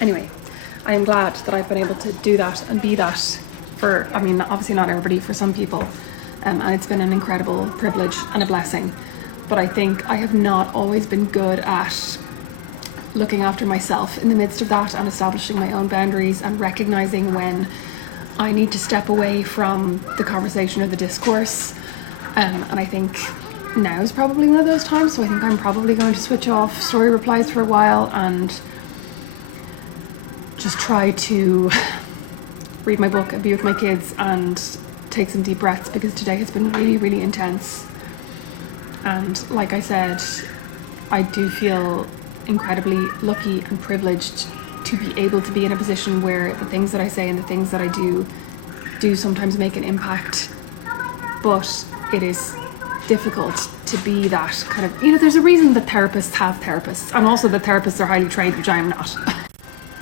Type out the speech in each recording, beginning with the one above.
Anyway, I am glad that I've been able to do that and be that for, I mean, obviously not everybody, for some people. And it's been an incredible privilege and a blessing. But I think I have not always been good at looking after myself in the midst of that and establishing my own boundaries and recognizing when I need to step away from the conversation or the discourse. And I think now is probably one of those times, so I think I'm probably going to switch off story replies for a while and just try to read my book and be with my kids and take some deep breaths, because today has been really, really intense. And like I said, I do feel incredibly lucky and privileged to be able to be in a position where the things that I say and the things that I do sometimes make an impact. But it is difficult to be that kind of, you know, there's a reason that therapists have therapists, and also that therapists are highly trained, which I am not.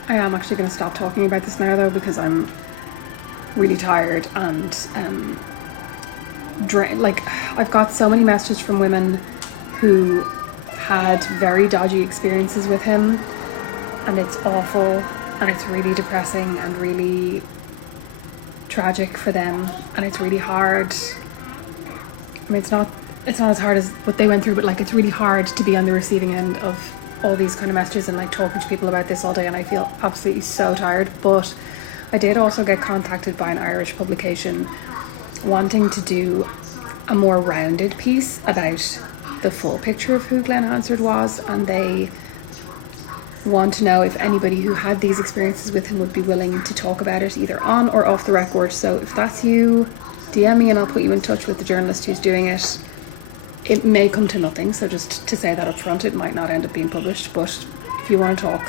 I am actually going to stop talking about this now though, because I'm really tired and like I've got so many messages from women who had very dodgy experiences with him, and it's awful and it's really depressing and really tragic for them, and it's really hard. I mean, it's not as hard as what they went through, but like it's really hard to be on the receiving end of all these kind of messages and like talking to people about this all day, and I feel absolutely so tired. But I did also get contacted by an Irish publication wanting to do a more rounded piece about the full picture of who Glen Hansard was, and they want to know if anybody who had these experiences with him would be willing to talk about it either on or off the record. So if that's you, DM me and I'll put you in touch with the journalist who's doing it. It may come to nothing, so just to say that up front, it might not end up being published, but if you want to talk.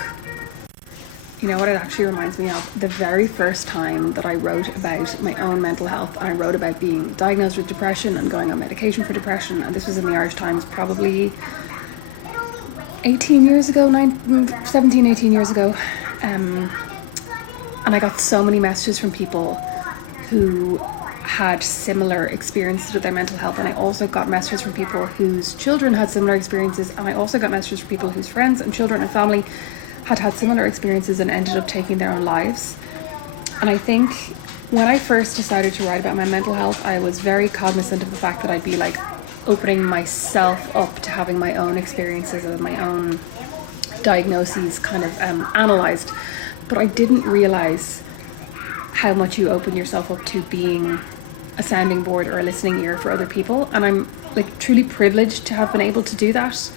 You know what it actually reminds me of? The very first time that I wrote about my own mental health, and I wrote about being diagnosed with depression and going on medication for depression, and this was in the Irish Times probably 18 years ago, 17, 18 years ago. And I got so many messages from people who had similar experiences with their mental health, and I also got messages from people whose children had similar experiences, and I also got messages from people whose friends and children and family had similar experiences and ended up taking their own lives. And I think when I first decided to write about my mental health, I was very cognizant of the fact that I'd be like opening myself up to having my own experiences and my own diagnoses kind of analysed, but I didn't realise how much you open yourself up to being a sounding board or a listening ear for other people. And I'm like truly privileged to have been able to do that,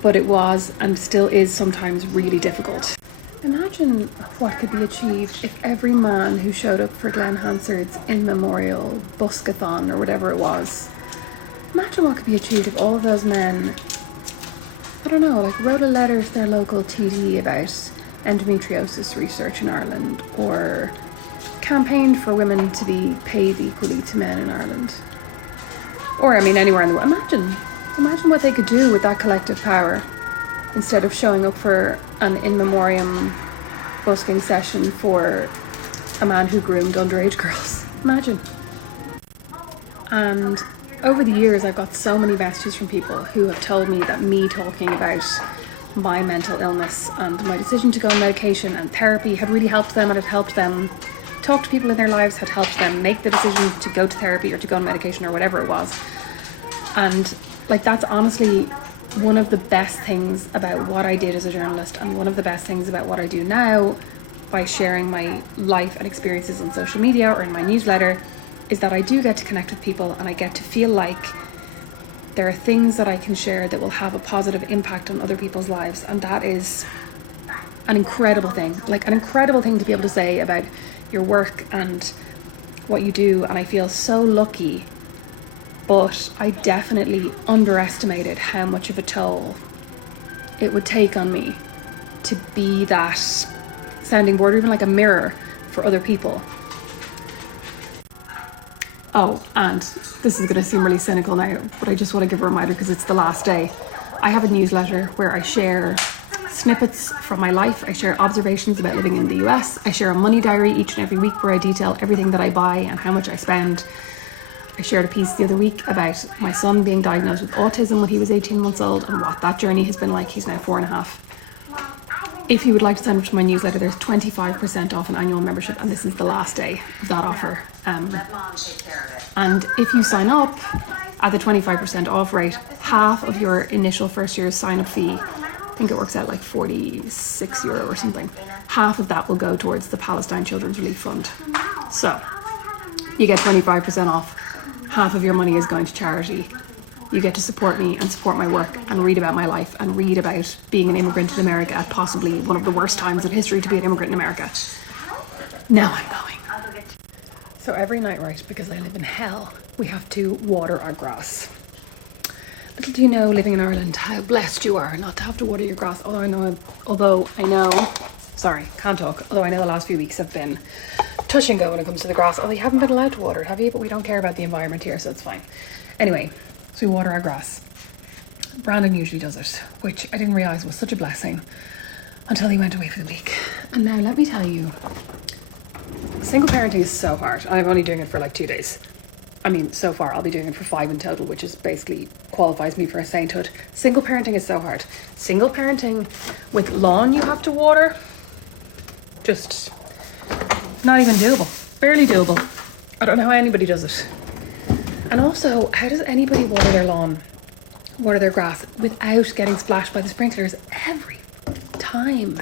but it was and still is sometimes really difficult. Imagine what could be achieved if every man who showed up for Glen Hansard's in memorial buskathon or whatever it was, imagine what could be achieved if all of those men, I don't know, like wrote a letter to their local TD about endometriosis research in Ireland, or campaigned for women to be paid equally to men in Ireland, or I mean anywhere in the world. Imagine what they could do with that collective power, instead of showing up for an in memoriam busking session for a man who groomed underage girls. Imagine. And over the years I've got so many messages from people who have told me that me talking about my mental illness and my decision to go on medication and therapy had really helped them, and it helped them talk to people in their lives, had helped them make the decision to go to therapy or to go on medication or whatever it was. And like, that's honestly one of the best things about what I did as a journalist, and one of the best things about what I do now by sharing my life and experiences on social media or in my newsletter, is that I do get to connect with people, and I get to feel like there are things that I can share that will have a positive impact on other people's lives. And that is an incredible thing, like an incredible thing to be able to say about your work and what you do. And I feel so lucky, but I definitely underestimated how much of a toll it would take on me to be that sounding board, or even like a mirror for other people. Oh, and this is going to seem really cynical now, but I just want to give a reminder because it's the last day. I have a newsletter where I share snippets from my life. I share observations about living in the US. I share a money diary each and every week where I detail everything that I buy and how much I spend. I shared a piece the other week about my son being diagnosed with autism when he was 18 months old and what that journey has been like. He's now 4.5. if you would like to sign up to my newsletter, there's 25% off an annual membership, and this is the last day of that offer. And if you sign up at the 25% off rate, half of your initial first year's sign up fee, I think it works out like €46 or something, half of that will go towards the Palestine Children's Relief Fund. So you get 25% off, half of your money is going to charity. You get to support me and support my work and read about my life and read about being an immigrant in America at possibly one of the worst times in history to be an immigrant in America. Now I'm going. So every night, right, because I live in hell, we have to water our grass. Little do you know, living in Ireland, how blessed you are not to have to water your grass. Although I know, can't talk. Although I know the last few weeks have been touch and go when it comes to the grass. Although you haven't been allowed to water it, have you? But we don't care about the environment here, so it's fine. Anyway, so we water our grass. Brandon usually does it, which I didn't realise was such a blessing until he went away for the week. And now let me tell you, single parenting is so hard. I'm only doing it for like 2 days. I mean, so far I'll be doing it for 5 in total, which is basically qualifies me for a sainthood. Single parenting is so hard. Single parenting with lawn you have to water, just not even doable. Barely doable. I don't know how anybody does it. And also, how does anybody water their lawn, water their grass, without getting splashed by the sprinklers every time?